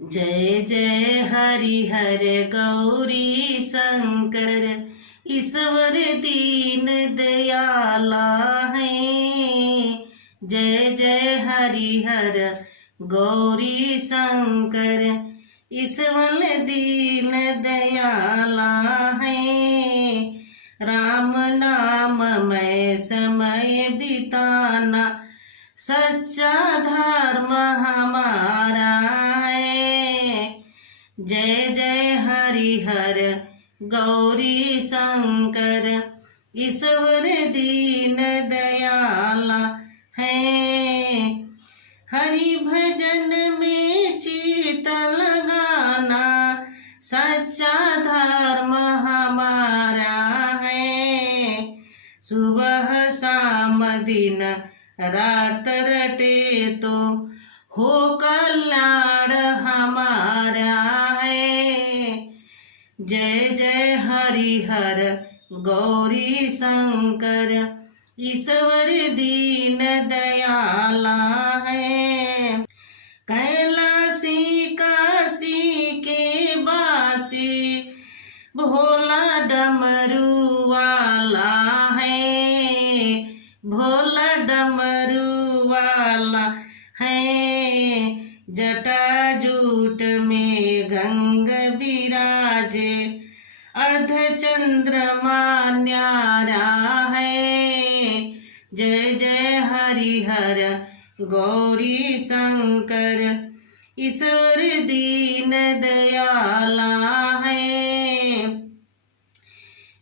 जय जय हरिहर गौरी शंकर ईश्वर दीन दयाला है। जय जय हरिहर गौरी शंकर ईश्वर दीन दयाला है। राम नाम में समय बिताना सच्चा धर्म हमारा है। जय जय हरिहर गौरी शंकर ईश्वर दीन दयाला है। हरि भजन में चित लगाना सच्चा धर्म हमारा है। सुबह शाम दिन रात रटे तो हो कल्याण हमारा है। जय जय हरिहर गौरी शंकर ईश्वर दीन दयाला है। कैलाशी काशी के बासी भोला डमरू वाला है। भोला डमरू वाला है। जटाजूट में गंग विराजे अर्ध चंद्रमा न्यारा है। जय जय हरिहर गौरी शंकर ईश्वर दीन दयाला है।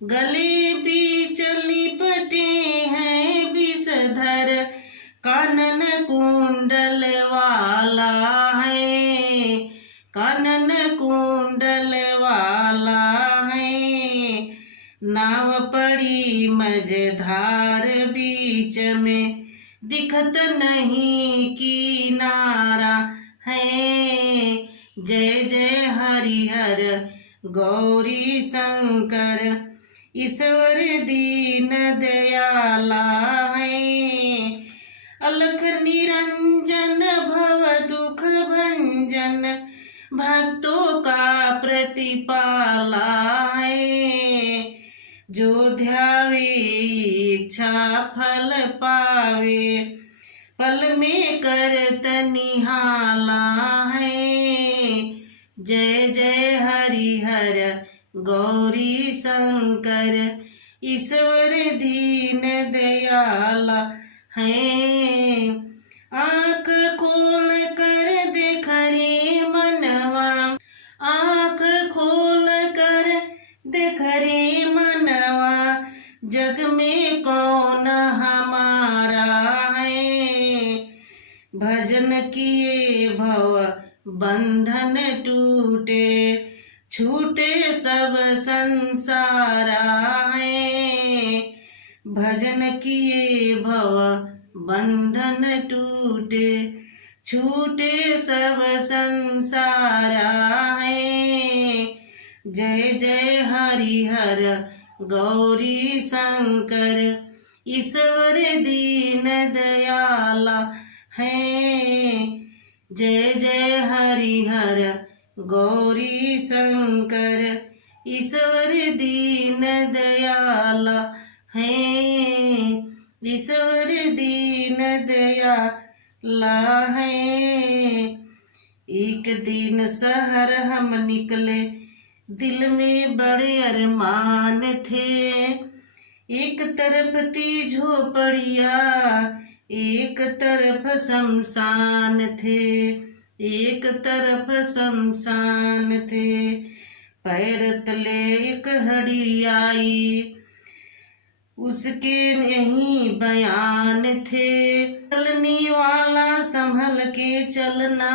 गले बीच लिपटे हैं विषधर कानन कुंडल वाला है। कानन कुंडल वाला है। नाव पड़ी मझधार बीच में दिखत नहीं किनारा है। जय जय हरिहर गौरी शंकर ईश्वर दीन दयाला है। अलख निरंजन भव दुख भंजन भक्तों का प्रतिपाला है। जो ध्यावे इच्छा फल पावे पल में करत निहाला है। जय जय हरिहर गौरी शंकर ईश्वर दीन दयाला है। आँख खोल कर देख रे मनवा आँख खोल कर देख रे मनवा जग में कौन हमारा है। भजन किए भव बंधन टूटे छूटे सब संसारा है। भजन किए भव बंधन टूटे छूटे सब संसारा है। जय जय हरिहर गौरी शंकर ईश्वर दीन दयाला है। जय जय हरिहर गौरी शंकर ईश्वर दीन दयाला है। ईश्वर दीन दयाला है। एक दिन शहर हम निकले दिल में बड़े अरमान थे। एक तरफ थी झोपड़िया एक तरफ शमशान थे। एक तरफ शमशान थे। पैर तले एक हड्डी आई उसके यही बयान थे। चलने वाला संभल के चलना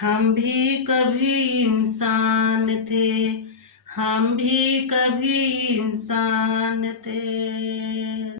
हम भी कभी इंसान थे। हम भी कभी इंसान थे।